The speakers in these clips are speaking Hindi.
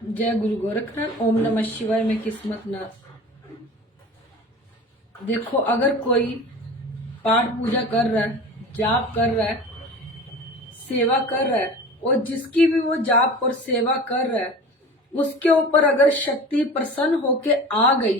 जय गुरु गोरखनाथ। ओम नमः शिवाय में किस्मत नाथ। देखो, अगर कोई पाठ पूजा कर रहा है, जाप कर रहा है, सेवा कर रहा है, और जिसकी भी वो जाप और सेवा कर रहा है उसके ऊपर अगर शक्ति प्रसन्न होके आ गई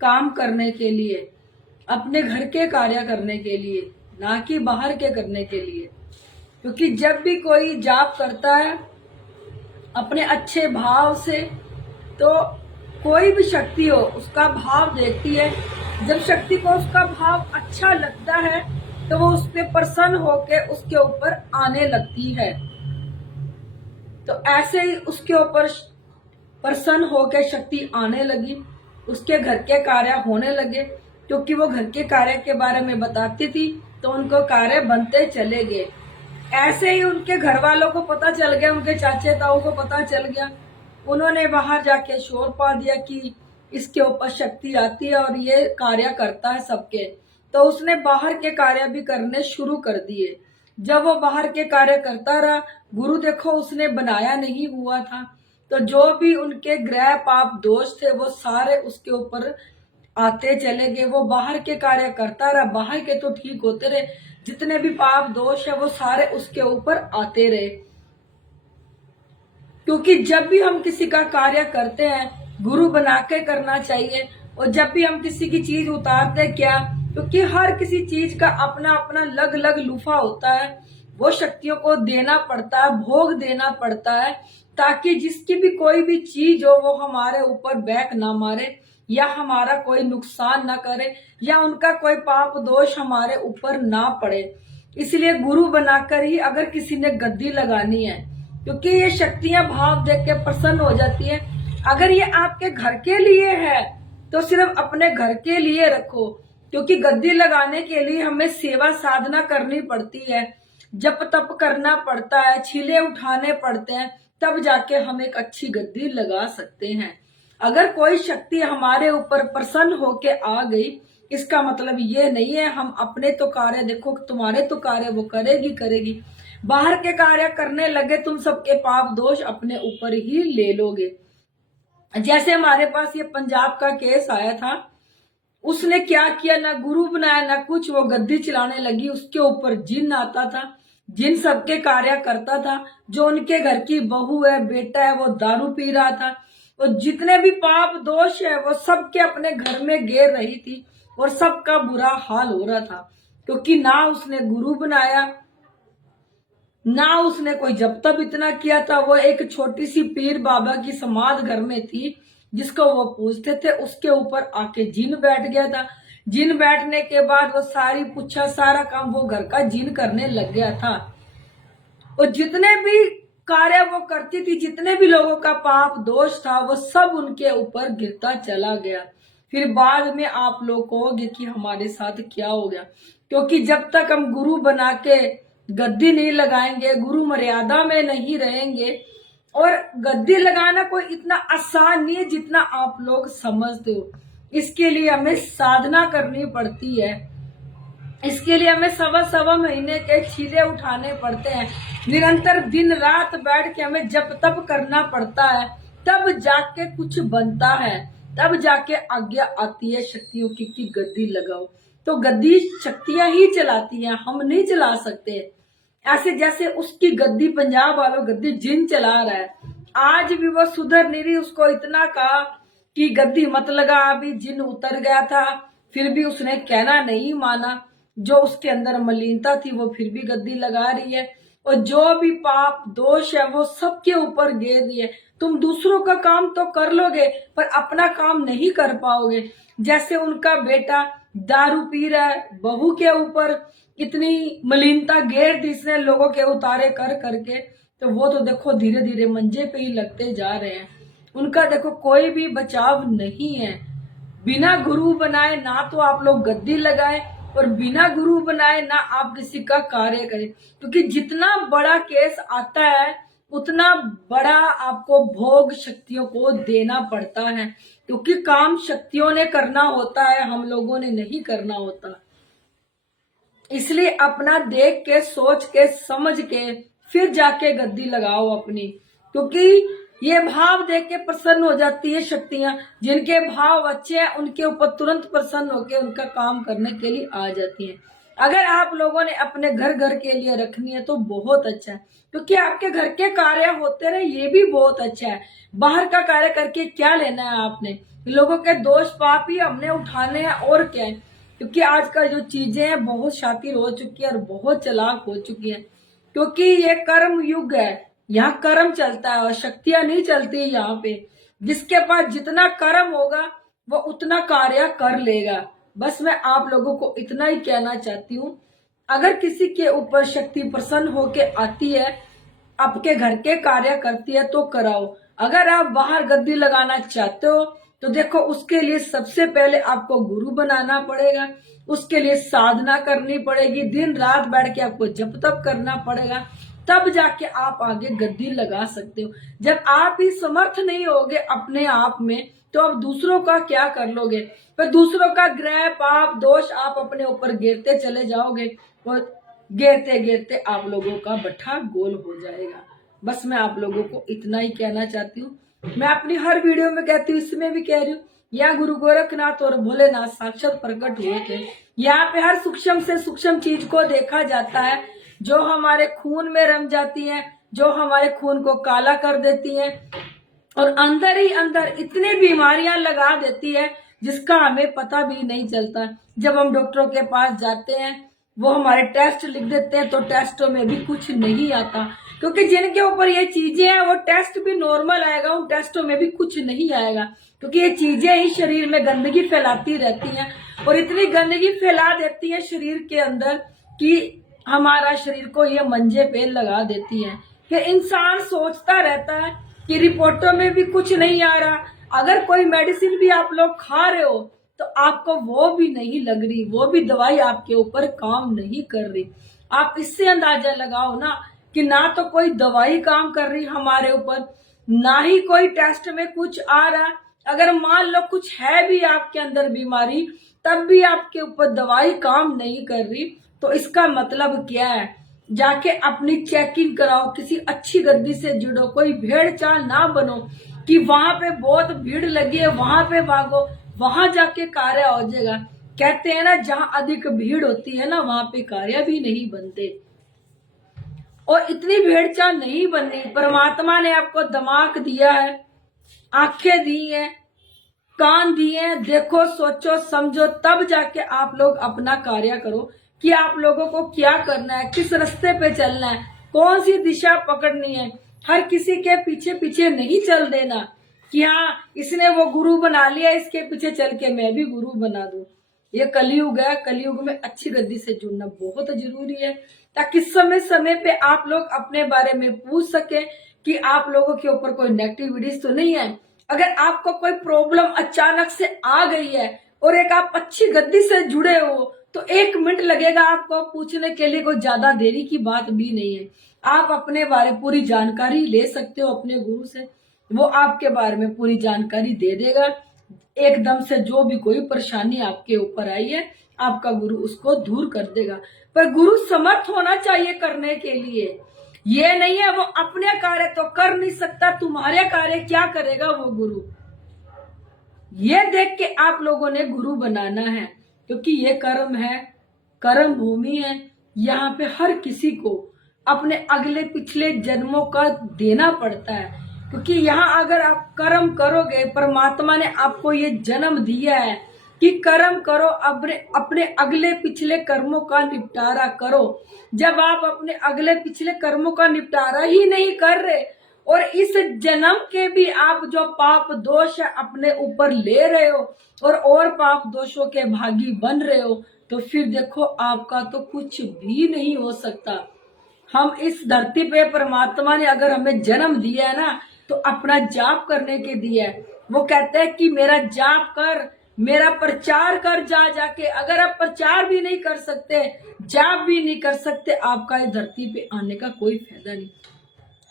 काम करने के लिए, अपने घर के कार्य करने के लिए, ना कि बाहर के करने के लिए, क्योंकि जब भी कोई जाप करता है अपने अच्छे भाव से, तो कोई भी शक्ति हो उसका भाव देखती है। जब शक्ति को उसका भाव अच्छा लगता है तो वो उस पर प्रसन्न होकर उसके ऊपर आने लगती है। तो ऐसे ही उसके ऊपर प्रसन्न होकर शक्ति आने लगी, उसके घर के कार्य होने लगे, क्योंकि वो घर के कार्य के बारे में बताती थी तो उनको कार्य बनते चले गए। ऐसे ही उनके घर वालों को पता चल गया, उनके चाचे ताऊ को पता चल गया, उन्होंने बाहर जाके शोर पा दिया कि इसके ऊपर शक्ति आती है और ये कार्य करता है सबके। तो उसने बाहर के कार्य भी करने शुरू कर दिए। जब वो बाहर के कार्य करता रहा, गुरु देखो उसने बनाया नहीं हुआ था, तो जो भी उनके ग्रह पाप दोष थे वो सारे उसके ऊपर आते चले गए। वो बाहर के कार्य करता रहा, बाहर के तो ठीक होते रहे, जितने भी पाप दोष है वो सारे उसके ऊपर आते रहे। क्योंकि जब भी हम किसी का कार्य करते हैं गुरु बना के करना चाहिए। और जब भी हम किसी की चीज उतारते, क्या, क्योंकि हर किसी चीज का अपना अपना अलग अलग लुफा होता है, वो शक्तियों को देना पड़ता है, भोग देना पड़ता है, ताकि जिसकी भी कोई भी चीज हो वो हमारे ऊपर बैक ना मारे, या हमारा कोई नुकसान ना करे, या उनका कोई पाप दोष हमारे ऊपर ना पड़े। इसलिए गुरु बनाकर ही अगर किसी ने गद्दी लगानी है, क्योंकि ये शक्तियां भाव देख के प्रसन्न हो जाती है। अगर ये आपके घर के लिए है तो सिर्फ अपने घर के लिए रखो, क्योंकि गद्दी लगाने के लिए हमें सेवा साधना करनी पड़ती है, जप तप करना पड़ता है, छीले उठाने पड़ते हैं, तब जाके हम एक अच्छी गद्दी लगा सकते हैं। अगर कोई शक्ति हमारे ऊपर प्रसन्न होके आ गई, इसका मतलब ये नहीं है हम अपने तो कार्य, देखो तुम्हारे तो कार्य वो करेगी करेगी, बाहर के कार्य करने लगे तुम सबके पाप दोष अपने ऊपर ही ले लोगे। जैसे हमारे पास ये पंजाब का केस आया था, उसने क्या किया, ना गुरु बनाया ना कुछ, वो गद्दी चलाने लगी, उसके ऊपर जिन आता था, जिन सबके कार्य करता था। जो उनके घर की बहू है, बेटा है, वो दारू पी रहा था, और जितने भी पाप दोष है वो सबके अपने घर में घेर रही थी, और सबका बुरा हाल हो रहा था, क्योंकि ना उसने गुरु बनाया, ना उसने कोई जब तब इतना किया था। वो एक छोटी सी पीर बाबा की समाध घर में थी जिसको वो पूजते थे, उसके ऊपर आके जिन बैठ गया था। जिन बैठने के बाद वो सारी पूछा सारा काम वो घर का जिन करने लग गया था, और जितने भी कार्य वो करती थी, जितने भी लोगों का पाप दोष था, वो सब उनके ऊपर गिरता चला गया। फिर बाद में आप लोग कहोगे कि हमारे साथ क्या हो गया, क्योंकि जब तक हम गुरु बना के गद्दी नहीं लगाएंगे, गुरु मर्यादा में नहीं रहेंगे, और गद्दी लगाना कोई इतना आसान नहीं है जितना आप लोग समझते हो। इसके लिए हमें साधना करनी पड़ती है, इसके लिए हमें सवा सवा महीने के छीले उठाने पड़ते हैं, निरंतर दिन रात बैठ के हमें जप तप करना पड़ता है, तब जाके कुछ बनता है, तब जाके आज्ञा आती है शक्तियों की कि गद्दी लगाओ। तो गद्दी शक्तियां ही चलाती हैं, हम नहीं चला सकते। ऐसे जैसे उसकी गद्दी, पंजाब वालों गद्दी जिन चला रहा है, आज भी वो सुधर नहीं रही। उसको इतना कहा कि गद्दी मत लगा, अभी जिन उतर गया था, फिर भी उसने कहना नहीं माना। जो उसके अंदर मलिनता थी वो फिर भी गद्दी लगा रही है, और जो भी पाप दोष है वो सबके ऊपर गिर रही है। तुम दूसरों का काम तो कर लोगे पर अपना काम नहीं कर पाओगे। जैसे उनका बेटा दारू पी रहा है, बहू के ऊपर इतनी मलिनता घेर दी इसने लोगों के उतारे कर करके, तो वो तो देखो धीरे धीरे मंजे पे ही लगते जा रहे हैं। उनका देखो कोई भी बचाव नहीं है। बिना गुरु बनाए ना तो आप लोग गद्दी लगाए, और बिना गुरु बनाए ना आप किसी का कार्य करें, क्योंकि जितना बड़ा केस आता है उतना बड़ा आपको भोग शक्तियों को देना पड़ता है, क्योंकि काम शक्तियों ने करना होता है, हम लोगों ने नहीं करना होता। इसलिए अपना देख के, सोच के, समझ के फिर जाके गद्दी लगाओ अपनी, क्योंकि ये भाव देख के प्रसन्न हो जाती है शक्तियां। जिनके भाव अच्छे हैं उनके ऊपर तुरंत प्रसन्न होकर उनका काम करने के लिए आ जाती हैं। अगर आप लोगों ने अपने घर घर के लिए रखनी है तो बहुत अच्छा है, क्योंकि आपके घर के कार्य होते रहे, ये भी बहुत अच्छा है। बाहर का कार्य करके क्या लेना है आपने? लोगों के दोष पाप ही हमने उठाने हैं, और क्या है। क्योंकि आजकल जो चीजें हैं बहुत शातिर हो चुकी है और बहुत चालाक हो चुकी है, क्योंकि ये कर्म युग है। यहाँ कर्म चलता है और शक्तियां नहीं चलती यहाँ पे। जिसके पास जितना कर्म होगा वो उतना कार्य कर लेगा। बस मैं आप लोगों को इतना ही कहना चाहती हूँ, अगर किसी के ऊपर शक्ति प्रसन्न होके आती है, आपके घर के कार्य करती है तो कराओ। अगर आप बाहर गद्दी लगाना चाहते हो तो देखो, उसके लिए सबसे पहले आपको गुरु बनाना पड़ेगा, उसके लिए साधना करनी पड़ेगी, दिन रात बैठ के आपको जप तप करना पड़ेगा, तब जाके आप आगे गद्दी लगा सकते हो। जब आप ही समर्थ नहीं होगे अपने आप में तो आप दूसरों का क्या कर लोगे? पर दूसरों का ग्रह पाप दोष आप अपने ऊपर गिरते चले जाओगे और गिरते गिरते आप लोगों का बट्ठा गोल हो जाएगा। बस मैं आप लोगों को इतना ही कहना चाहती हूँ। मैं अपनी हर वीडियो में कहती हूँ, इसमें भी कह रही हूँ, यहाँ गुरु गोरखनाथ और भोलेनाथ साक्षात प्रकट हुए थे। यहाँ पे हर सूक्ष्म से सूक्ष्म चीज को देखा जाता है, जो हमारे खून में रम जाती है, जो हमारे खून को काला कर देती है और अंदर ही अंदर इतनी बीमारियां लगा देती है जिसका हमें पता भी नहीं चलता। जब हम डॉक्टरों के पास जाते हैं वो हमारे टेस्ट लिख देते हैं तो टेस्टों में भी कुछ नहीं आता, क्योंकि जिनके ऊपर ये चीजें हैं वो टेस्ट भी नॉर्मल आएगा, उन टेस्टों में भी कुछ नहीं आएगा, क्योंकि ये चीजें ही शरीर में गंदगी फैलाती रहती हैं और इतनी गंदगी फैला देती है शरीर के अंदर कि हमारा शरीर को ये मंजे पे लगा देती है। कि इंसान सोचता रहता है कि रिपोर्टों में भी कुछ नहीं आ रहा, अगर कोई मेडिसिन भी आप लोग खा रहे हो तो आपको वो भी नहीं लग रही, वो भी दवाई आपके ऊपर काम नहीं कर रही। आप इससे अंदाजा लगाओ ना कि ना तो कोई दवाई काम कर रही हमारे ऊपर, ना ही कोई टेस्ट में कुछ आ रहा। अगर मान लो कुछ है भी आपके अंदर बीमारी, तब भी आपके ऊपर दवाई काम नहीं कर रही, तो इसका मतलब क्या है? जाके अपनी चेकिंग कराओ, किसी अच्छी गद्दी से जुड़ो, कोई भेड़ चाल ना बनो कि वहां पे बहुत भीड़ लगी है वहां पे भागो, वहां जाके कार्य हो जाएगा। कहते हैं ना, जहां अधिक भीड़ होती है ना वहां पे कार्य भी नहीं बनते। और इतनी भेड़ चाल नहीं बननी। परमात्मा ने आपको दिमाग दिया है, आंखें दी है, कान दिए हैं, देखो सोचो समझो तब जाके आप लोग अपना कार्य करो कि आप लोगों को क्या करना है, किस रास्ते पे चलना है, कौन सी दिशा पकड़नी है। हर किसी के पीछे पीछे नहीं चल देना कि हाँ इसने वो गुरु बना लिया, इसके पीछे चल के मैं भी गुरु बना दूं। ये कलयुग है, कलयुग में अच्छी गद्दी से जुड़ना बहुत जरूरी है, ताकि समय समय पे आप लोग अपने बारे में पूछ सके कि आप लोगों के ऊपर कोई नेगेटिविटीज तो नहीं है। अगर आपको कोई प्रॉब्लम अचानक से आ गई है और एक आप अच्छी गद्दी से जुड़े हो तो 1 मिनट लगेगा आपको पूछने के लिए, कोई ज्यादा देरी की बात भी नहीं है। आप अपने बारे में पूरी जानकारी ले सकते हो अपने गुरु से, वो आपके बारे में पूरी जानकारी दे देगा एकदम से। जो भी कोई परेशानी आपके ऊपर आई है आपका गुरु उसको दूर कर देगा। पर गुरु समर्थ होना चाहिए करने के लिए, ये नहीं है वो अपने कार्य तो कर नहीं सकता, तुम्हारे कार्य क्या करेगा वो गुरु। ये देख के आप लोगों ने गुरु बनाना है, क्योंकि ये कर्म है, कर्म भूमि है। यहाँ पे हर किसी को अपने अगले पिछले जन्मों का देना पड़ता है, क्योंकि यहाँ अगर आप कर्म करोगे, परमात्मा ने आपको ये जन्म दिया है कि कर्म करो, अपने अगले पिछले कर्मों का निपटारा करो। जब आप अपने अगले पिछले कर्मों का निपटारा ही नहीं कर रहे और इस जन्म के भी आप जो पाप दोष अपने ऊपर ले रहे हो और पाप दोषों के भागी बन रहे हो, तो फिर देखो आपका तो कुछ भी नहीं हो सकता। हम इस धरती पे परमात्मा ने अगर हमें जन्म दिया है ना, तो अपना जाप करने के दिया है। वो कहते हैं कि मेरा जाप कर, मेरा प्रचार कर, जा जाके। अगर आप प्रचार भी नहीं कर सकते, जाप भी नहीं कर सकते, आपका इस धरती पे आने का कोई फायदा नहीं।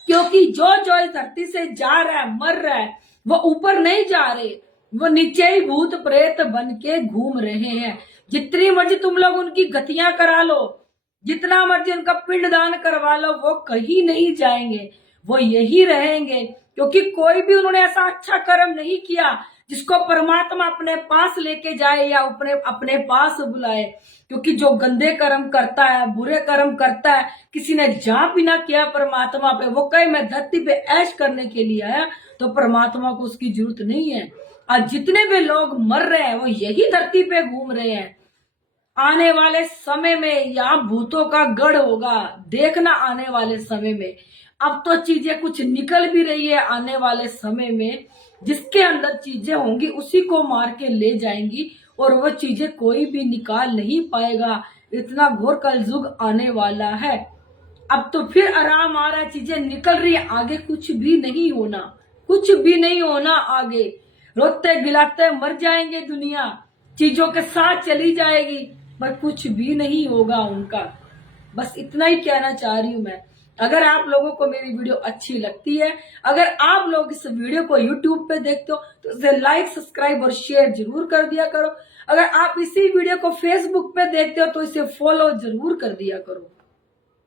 क्योंकि जो जो इस धरती से जा रहा है, मर रहा है, वो ऊपर नहीं जा रहे, वो नीचे ही भूत प्रेत बन के घूम रहे हैं। जितनी मर्जी तुम लोग उनकी गतियां करा लो, जितना मर्जी उनका पिंडदान करवा लो, वो कहीं नहीं जाएंगे, वो यही रहेंगे। क्योंकि कोई भी उन्होंने ऐसा अच्छा कर्म नहीं किया जिसको परमात्मा अपने पास लेके जाए या अपने पास बुलाए। क्योंकि जो गंदे कर्म करता है, बुरे कर्म करता है, किसी ने जाप भी ना किया परमात्मा पे, वो कहे मैं धरती पे ऐश करने के लिए आया, तो परमात्मा को उसकी जरूरत नहीं है। आज जितने भी लोग मर रहे हैं वो यही धरती पे घूम रहे हैं। आने वाले समय में यहाँ भूतों का गढ़ होगा, देखना आने वाले समय में। अब तो चीजें कुछ निकल भी रही है, आने वाले समय में जिसके अंदर चीजें होंगी उसी को मार के ले जाएंगी और वो चीजें कोई भी निकाल नहीं पाएगा। इतना घोर कलयुग आने वाला है। अब तो फिर आराम आ रहा है, चीजें निकल रही है, आगे कुछ भी नहीं होना, कुछ भी नहीं होना आगे। रोते गिलाते मर जाएंगे दुनिया, चीजों के साथ चली जाएगी, पर कुछ भी नहीं होगा उनका। बस इतना ही कहना चाह रही हूं मैं। अगर आप लोगों को मेरी वीडियो अच्छी लगती है, अगर आप लोग इस वीडियो को YouTube पे देखते हो तो इसे लाइक, सब्सक्राइब और शेयर जरूर कर दिया करो। अगर आप इसी वीडियो को Facebook पे देखते हो तो इसे फॉलो जरूर कर दिया करो।